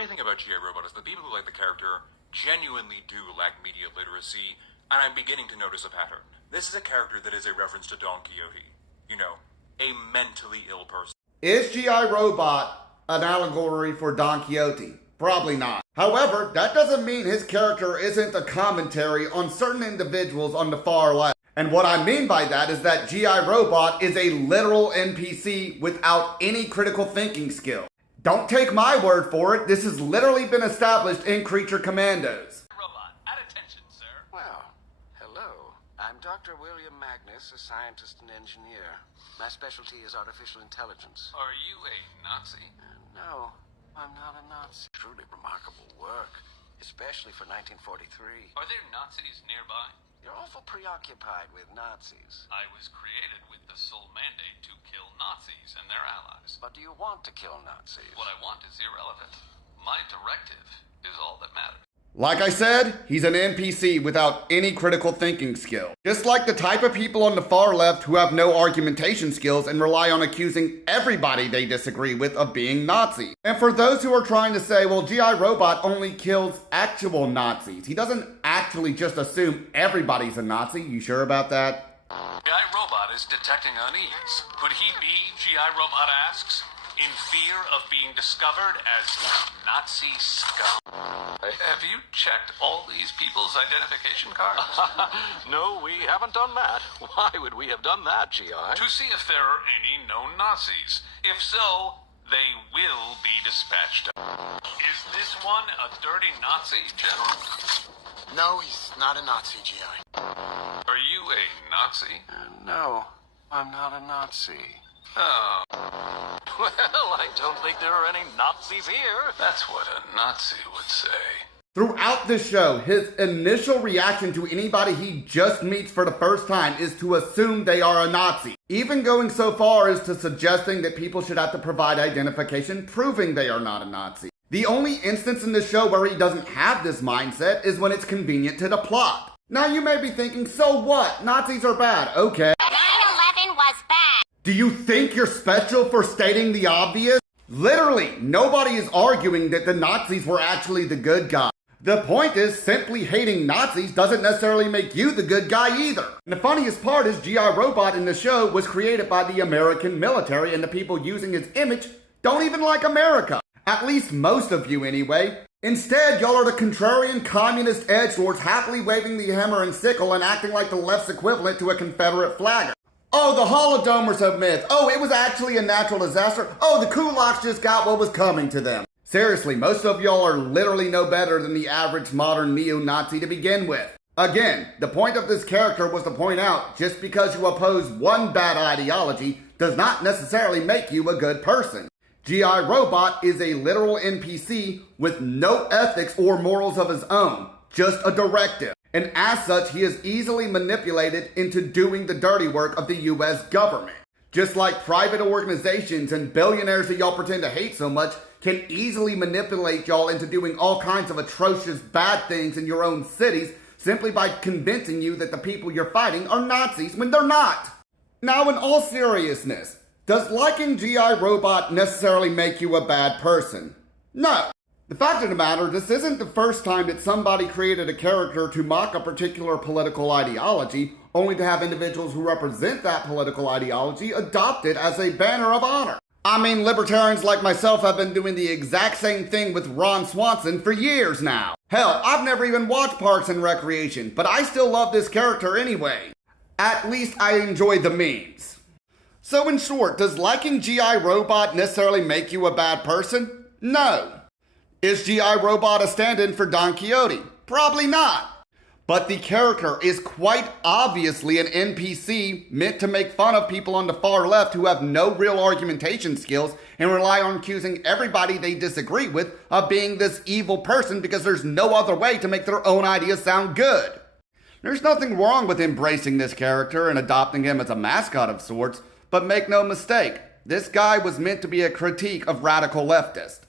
The thing about G.I. Robot is the people who like the character genuinely do lack media literacy, and I'm beginning to notice a pattern. This is a character that is a reference to Don Quixote. You know, a mentally ill person. Is G.I. Robot an allegory for Don Quixote? Probably not. However, that doesn't mean his character isn't a commentary on certain individuals on the far left. And what I mean by that is that G.I. Robot is a literal NPC without any critical thinking skill. Don't take my word for it, this has literally been established in Creature Commandos. Robot, at attention, sir. Well, hello. I'm Dr. William Magnus, a scientist and engineer. My specialty is artificial intelligence. Are you a Nazi? No, I'm not a Nazi. Truly remarkable work, especially for 1943. Are there Nazis nearby? You're awful preoccupied with Nazis. I was created with the sole mandate to kill Nazis and their allies. But do you want to kill Nazis? What I want is irrelevant. My directive is all that matters. Like I said, he's an NPC without any critical thinking skill. Just like the type of people on the far left who have no argumentation skills and rely on accusing everybody they disagree with of being Nazi. And for those who are trying to say, well, G.I. Robot only kills actual Nazis. He doesn't actually just assume everybody's a Nazi. You sure about that? G.I. Robot is detecting unease. Could he be, G.I. Robot asks, in fear of being discovered as Nazi scum? Have you checked all these people's identification cards? No, we haven't done that. Why would we have done that, G.I.? To see if there are any known Nazis. If so, they will be dispatched. Is this one a dirty Nazi, General? No, he's not a Nazi, G.I. Are you a Nazi? No, I'm not a Nazi. Oh, Well, I don't think there are any Nazis here. that's what a Nazi would say. Throughout the show, his initial reaction to anybody he just meets for the first time is to assume they are a Nazi. Even going so far as to suggesting that people should have to provide identification proving they are not a Nazi. The only instance in the show where he doesn't have this mindset is when it's convenient to the plot. Now you may be thinking, so what? Nazis are bad. Okay. 9/11 was bad. Do you think you're special for stating the obvious? Literally, nobody is arguing that the Nazis were actually the good guy. The point is, simply hating Nazis doesn't necessarily make you the good guy either. And the funniest part is G.I. Robot in the show was created by the American military, and the people using his image don't even like America. At least most of you anyway. Instead, y'all are the contrarian communist edgelords happily waving the hammer and sickle and acting like the left's equivalent to a Confederate flagger. Oh, the Holodomers have myth. Oh, it was actually a natural disaster. Oh, the kulaks just got what was coming to them. Seriously, most of y'all are literally no better than the average modern neo-Nazi to begin with. Again, the point of this character was to point out just because you oppose one bad ideology does not necessarily make you a good person. G.I. Robot is a literal NPC with no ethics or morals of his own, just a directive. And as such, he is easily manipulated into doing the dirty work of the US government. Just like private organizations and billionaires that y'all pretend to hate so much can easily manipulate y'all into doing all kinds of atrocious bad things in your own cities simply by convincing you that the people you're fighting are Nazis when they're not. Now, in all seriousness, does liking G.I. Robot necessarily make you a bad person? No. The fact of the matter, this isn't the first time that somebody created a character to mock a particular political ideology, only to have individuals who represent that political ideology adopt it as a banner of honor. I mean, libertarians like myself have been doing the exact same thing with Ron Swanson for years now. Hell, I've never even watched Parks and Recreation, but I still love this character anyway. At least I enjoy the memes. So in short, does liking G.I. Robot necessarily make you a bad person? No. Is G.I. Robot a stand-in for Don Quixote? Probably not. But the character is quite obviously an NPC meant to make fun of people on the far left who have no real argumentation skills and rely on accusing everybody they disagree with of being this evil person because there's no other way to make their own ideas sound good. There's nothing wrong with embracing this character and adopting him as a mascot of sorts, but make no mistake, this guy was meant to be a critique of radical leftists.